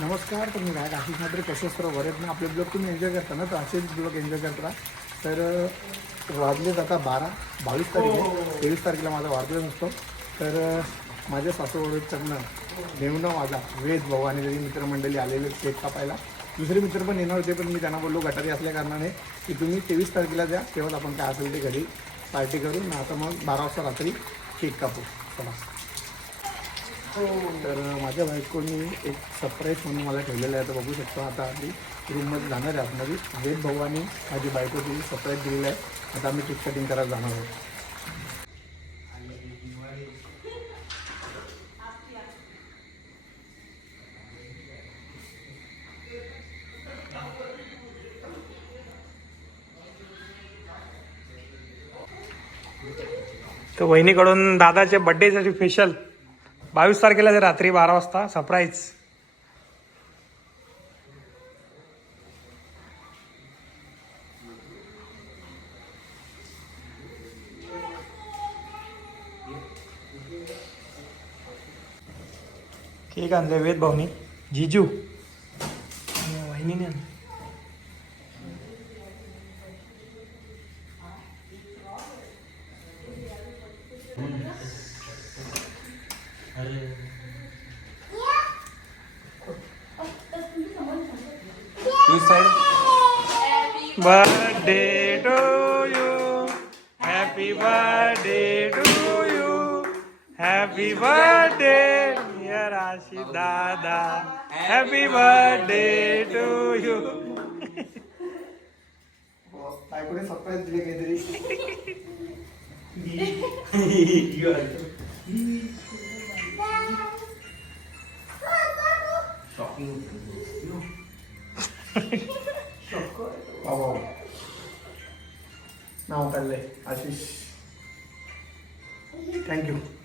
नमस्कार तुम्ही काय आशिष मात्र सर्व बरेच ना आपले ब्लॉग तुम्ही एन्जॉय करता ना तर असेच ब्लॉग एन्जॉय करता. तर अ, वाजलेत आता बारा बावीस तारीख आहे तेवीस तारखेला माझा वाढदिवस असतो. तर माझ्या सासूवरकडनं नेमणं माझा वेद भाऊ आणि त्याची मित्रमंडळी आलेले केक कापायला. दुसरे मित्र पण येणार होते पण मी त्यांना बोललो गटारी असल्या कारणाने की तुम्ही तेवीस तारखेला द्या तेव्हाच आपण काय असेल ते घरी पार्टी करू ना आता मग बारा वाजता रात्री केक कापू. चला. तर माझ्या बायकोनी एक सरप्राईज म्हणून मला ठेवलेलं आहे. तर बघू शकतो आता आधी रूममध्ये जाणार आहे आतमध्ये वेद भाऊ माझी बायको ती सरप्राईज दिलेलं आहे. आता आम्ही केक कटिंग करायला जाणार आहोत. तर वहिनीकडून दादाचे बड्डेसाठी स्पेशल बावीस तारखेला ते रात्री बारा वाजता सरप्राईज केक आणले वेद भाऊनी जिजू आणि वहिनीने आणलं. birthday to you happy birthday to you happy birthday dear Ashish दादा हॅपी बर्थडे टू यू बायकोने सरप्राईज दिले काहीतरी वा वा वा. नाव काढलंय. आशिष. थँक्यू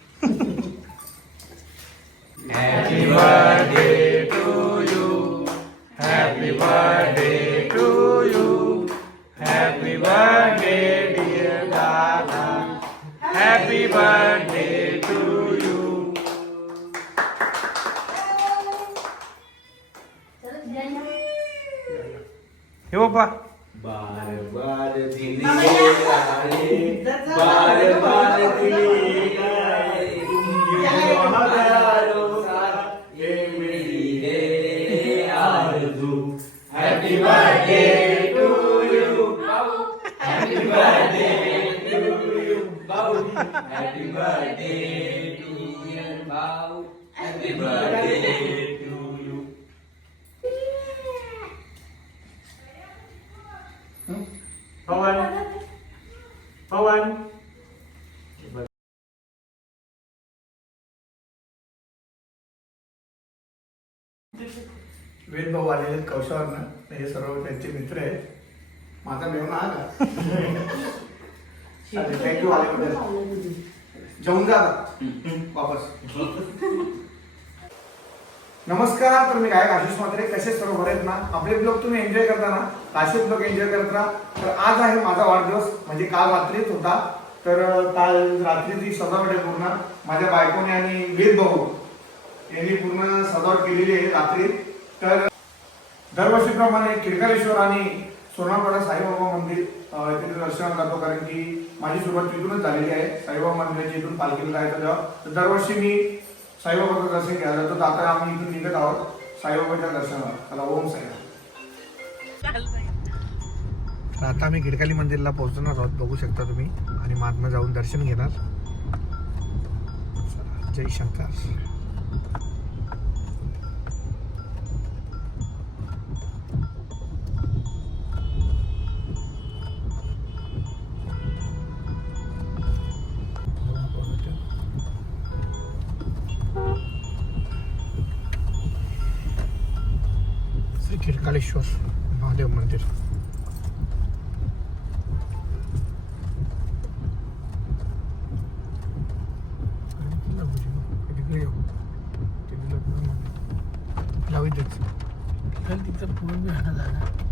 वेद भाऊ आलेले आहेत कौशावरनं. हे सर्व त्यांचे मित्र आहेत. माझा मेहून आला चालेल थँक्यू आल्याबद्दल जेवून जा आता. वापस. नमस्कार तर मी गायक आशिष म्हात्रे. कसे सर्व बरे आहेत ना? आपले ब्लॉग तुम्ही एन्जॉय करता ना? काशीच ब्लॉग एन्जॉय करत. राहा तर आज आहे माझा वाढदिवस म्हणजे काल रात्रीच होता. तर अं, काल रात्रीची सजावट आहे पूर्ण. माझ्या बायकोने आणि वेद भाऊ यांनी पूर्ण सजावट केलेली आहे रात्री. तर दरवर्षीप्रमाणे किरकालेश्वर आणि सोनारवाडा साईबाबा मंदिर अं, तिथे दर्शनाला जातो. कारण की माझी सुरुवात तिथूनच झालेली आहे. साईबाबा मंदिराची इथून पालखीला जायचं तेव्हा तर दरवर्षी मी साईबाबाचं दर्शन घ्यायला जातो. तर आता आम्ही इथून निघत आहोत साईबाबाच्या दर्शनाला. त्याला ओम साईराम. तर आता आम्ही खिडकाली मंदिरला पोहोचणार आहोत. बघू शकता तुम्ही. आणि महात्मा जाऊन दर्शन घेणार. चला, जय शंकर. तिथं पूर्ण झाला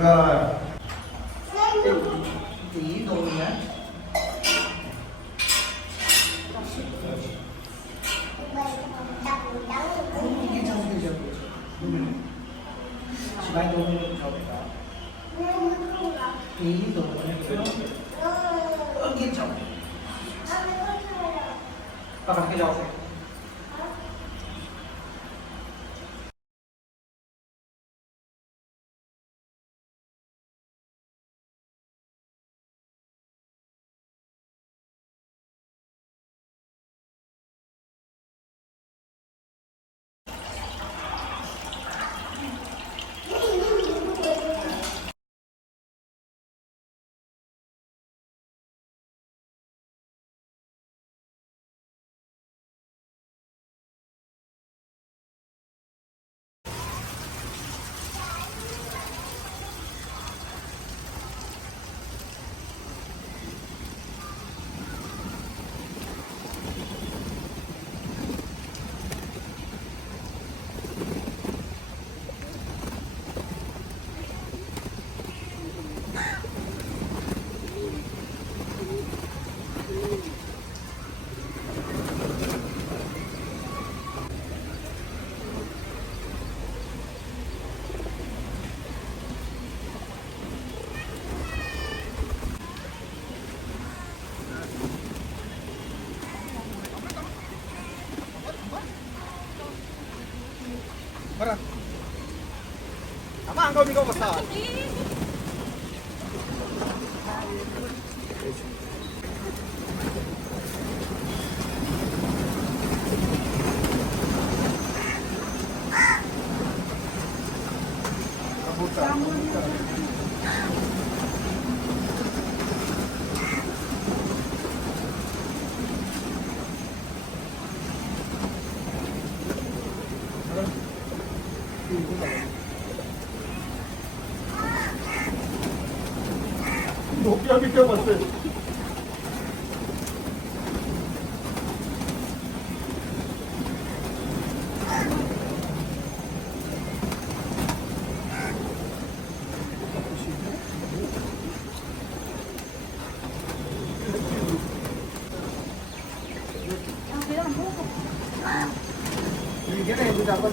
God. 後もさ什么字？啊！你今天也没打过。啊！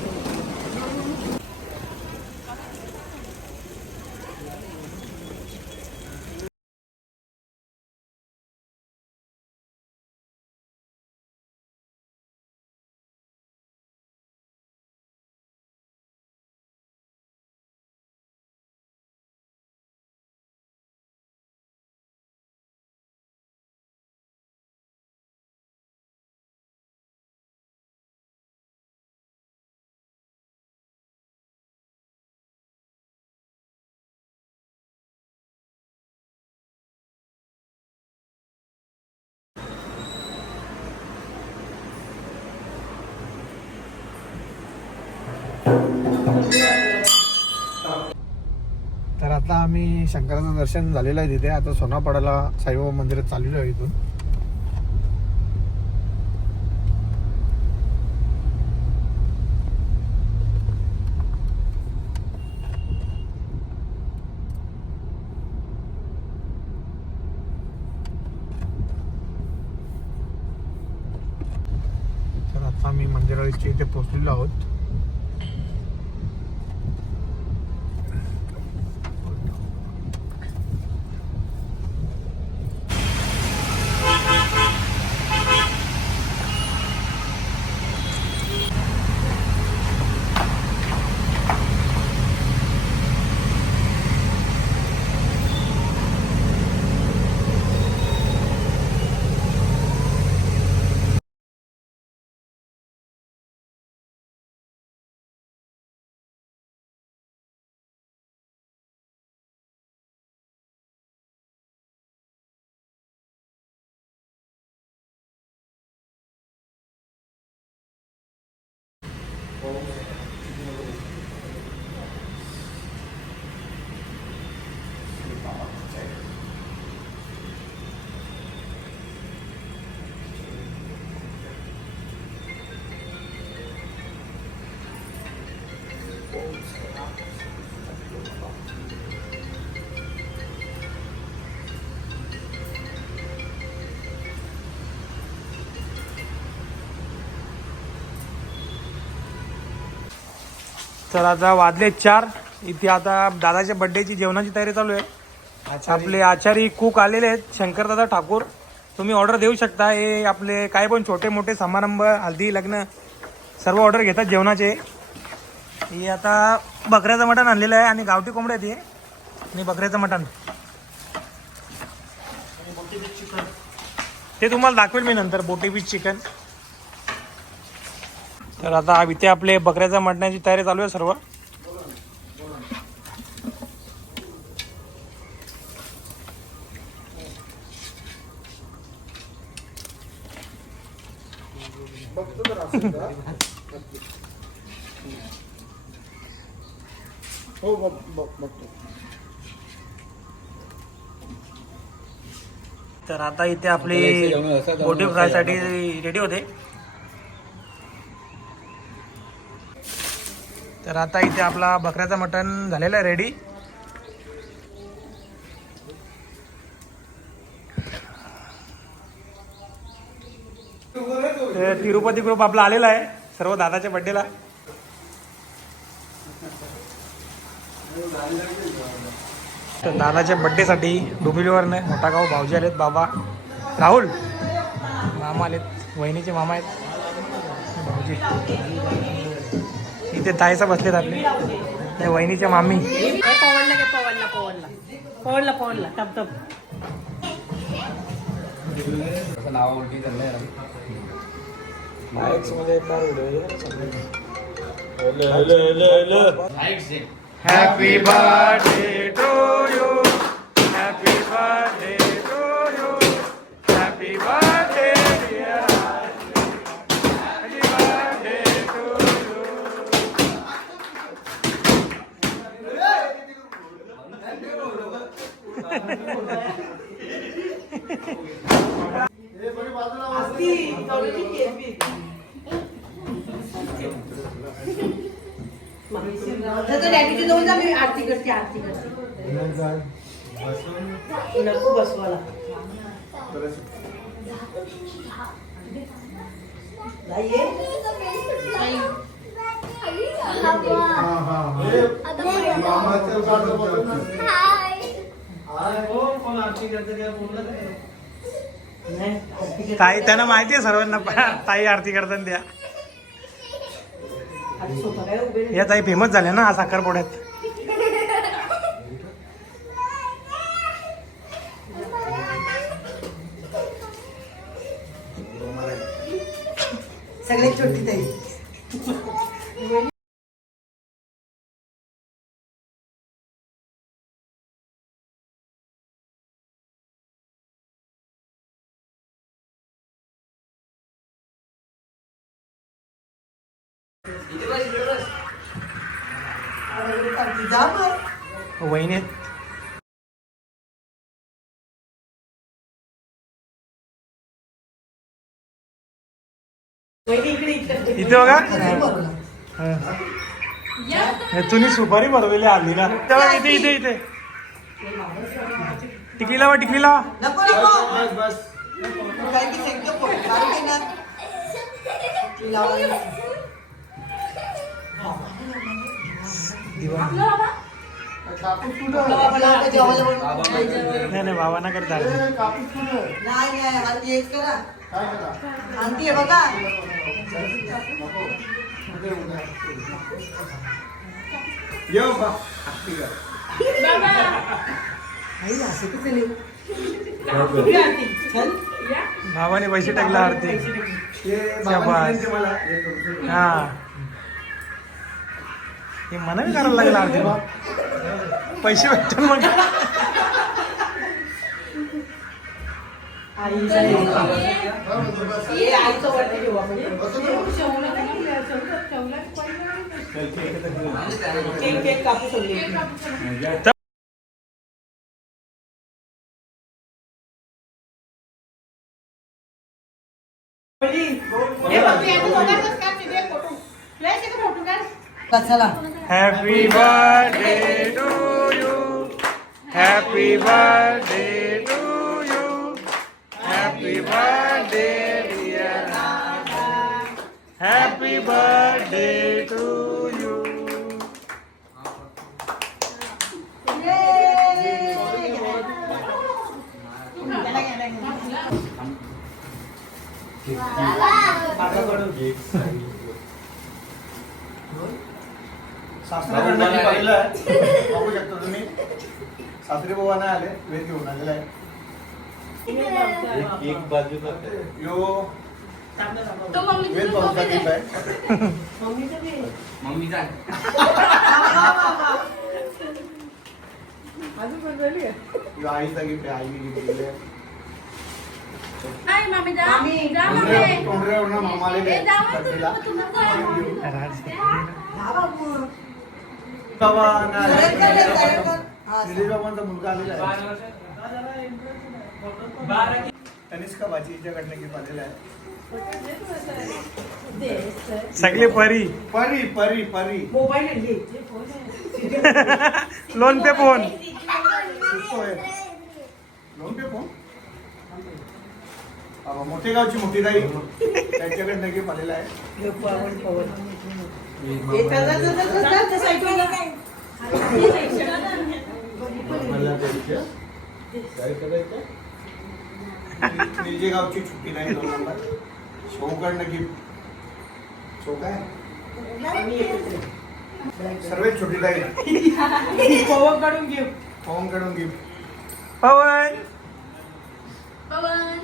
तर आता आम्ही शंकराचं दर्शन झालेलं आहे तिथे. आता सोनापाडाला साईबाबा मंदिरात चाललेलो आहे इथून. तर आता आम्ही मंदिराच्या इथे पोहोचलेलो आहोत. तर आता वाजले चार. इथे आता दादाच्या बर्थडेची जेवणाची तयारी चालू आहे. आपले आचारी कुक आलेले आहेत. शंकरदादा ठाकूर. तुम्ही ऑर्डर देऊ शकता. हे आपले काय पण छोटे मोठे समारंभ हल्दी लग्न सर्व ऑर्डर घेतात जेवणाचे. हे आता बकऱ्याचं मटण आणलेलं आहे आणि गावठी कोंबड्या ते आणि बकऱ्याचं मटण. ते तुम्हाला दाखवेल मी नंतर. बोटी पीस चिकन तर आता इथे आपले बकऱ्याच्या मटणाची तयारी चालू आहे सर्व? हो बघतो. तर आता इथे आपली बोटी फ्रायसाठी रेडी होते. तर आता इथे आपला बकऱ्याचं मटण झालेलं आहे रेडी तिरुपती ग्रुप आपला आलेला आहे सर्व दादाच्या बड्डेला तर दादाच्या बड्डेसाठी डुबिलीवरनं मोठा गाव भाऊजी आलेत बाबा. राहुल. मामा आलेत वहिनीचे मामा आहेत. भाऊजी. इथे ताईसा बसलेत आपले. ते वहिनीच्या मामी. पवनला घे पवनला पवनला. पवनला पवनला. तप तप happy birthday to you happy birthday to you happy birthday dear happy birthday to you डॅडीची जाऊन जा मी आरती करते आरती करते नको बसवाला नाही ये. हा हा हे मामाचं गाणं बघतो. नाही, आरती करते. ताई त्यांना माहिती आहे सर्वांना. ताई आरती करताना द्या. या ताई फेमस झाल्या ना साखरपुड्यात सगळ्यात छोटी ताई. वहिनी आहेत. वहिनी. इकडे इकडे. इथे बघा. हे. तुम्ही सुपारी भरलेली आली ना तेव्हा इथे इथे इथे. टिकली लावा टिकली लावा नको नको. बस नाही नाही बाबा ना करता नाही नाही हल्दी करा हल्दी आहे बघा येऊ बा. बाबाने पैसे टाकला आरती हे. हा मनाने करायला लागेल आरती बा पैसे भेटतात मग आईचं हे ठेवू आपण. बस, बस. केक केक कापू सगळे चला happy birthday to you happy birthday to you happy birthday dear happy birthday to you सासऱ्याकडनं मी पाहिलं आहे बघू शकता तुम्ही सासरे बाबा नाही आले वेळ घेऊन आलेला आहे एक बाजू यो तो तो भाऊचा कॉपी गिफ्ट दे. आहे मम्मीचा आहे? यो आईचा गिफ्ट आहे आईने गिफ्ट दिले नाही, मम्मी जा. मम्मी, जा, मम्मी. तोंडऱ्यावरनं मामा आलेले ए, जा मग बर्थडेला. तुम्ही- तुम्ही जा. हा बाबू. बाबा नाही बाबांचा मुलगा आलेला आहे. तनिष्का भाजी हिच्याकडनं गिफ्ट आलेला आहे. सगळे परी. परी परी परी. मोबाईल आणली. लोन पे फोन. लोन पे फोन? बाबा मोठे गावची मोठी ताई त्यांच्याकडनं आलेला आहे. काय करायचं गावची सुट्टी नाही दोन नंबर शोकडनं गिफ्ट शो काय सर्व छोटी ताई पवन काढून घेऊ काढून गिफ्ट पवन पवन. जी पकडते ना मग. कडनं गिफ्ट आलेलं आहे दोन दोन गिफ्ट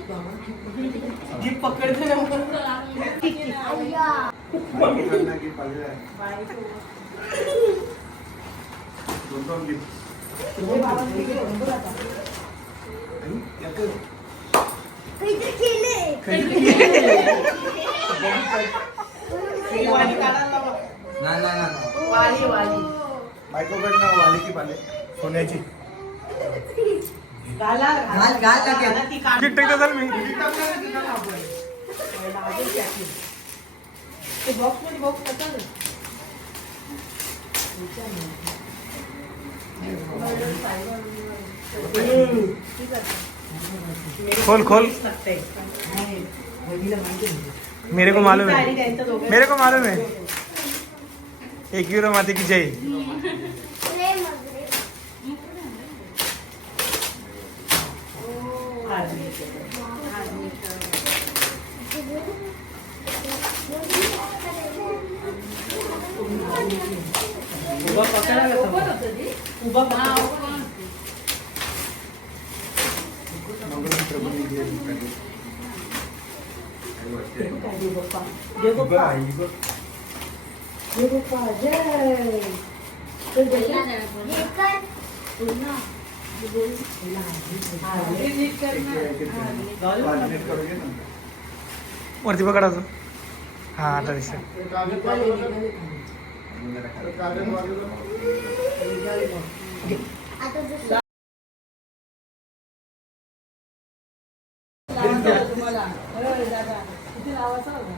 वाली काढायला लावा. ना ना ना वाली वाली। बायकोकडनं वाली की पाले। सोन्याची। घाला घाल घाल घाला ती काढ टिक टिक चाल मी ते बॉक्समध्ये बॉक्स कसा रे? खोल खोल सकते. नाही, वहिनीला माहिती आहे. मेरे को मालूम आणि है त्यांचं दोघं- मेरे को मालूम है एक यूरो माते की जय उभा पकडा का समोर? उभा हा, पकडा. ओपन. काय देऊ बाप्पा? देऊ बाप्पा. देऊ बाप्पा, जय. वरती पकडायचं हा आता दिसत तुम्हाला. अरे दादा, किती लावायचा होता?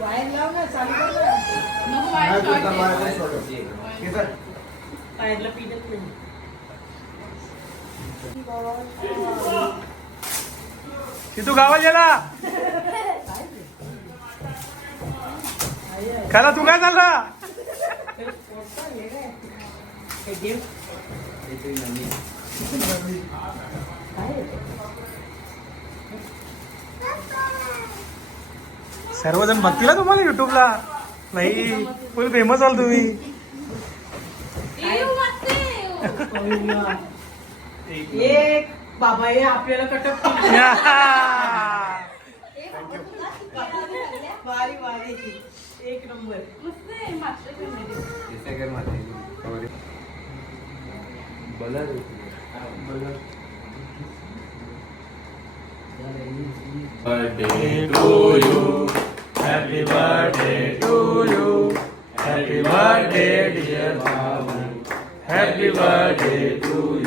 बाहेर लाव ना, चालू कर ना. नको बाहेर शॉर्ट घे. बाहेरला पीठच नाही. तू गावात गेला खाला तू काय चालला? सर्वजण बघतील तुम्हाला युट्यूबला भाई फुल फेमस व्हाल तुम्ही. एक बाबा हे आपल्याला कटक वारी वारी एक number Birthday to you, happy birthday to you, happy birthday dear Babu, happy birthday to you.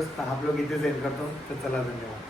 तर आप लोग इथे आजचा करतो तर चला धन्यवाद.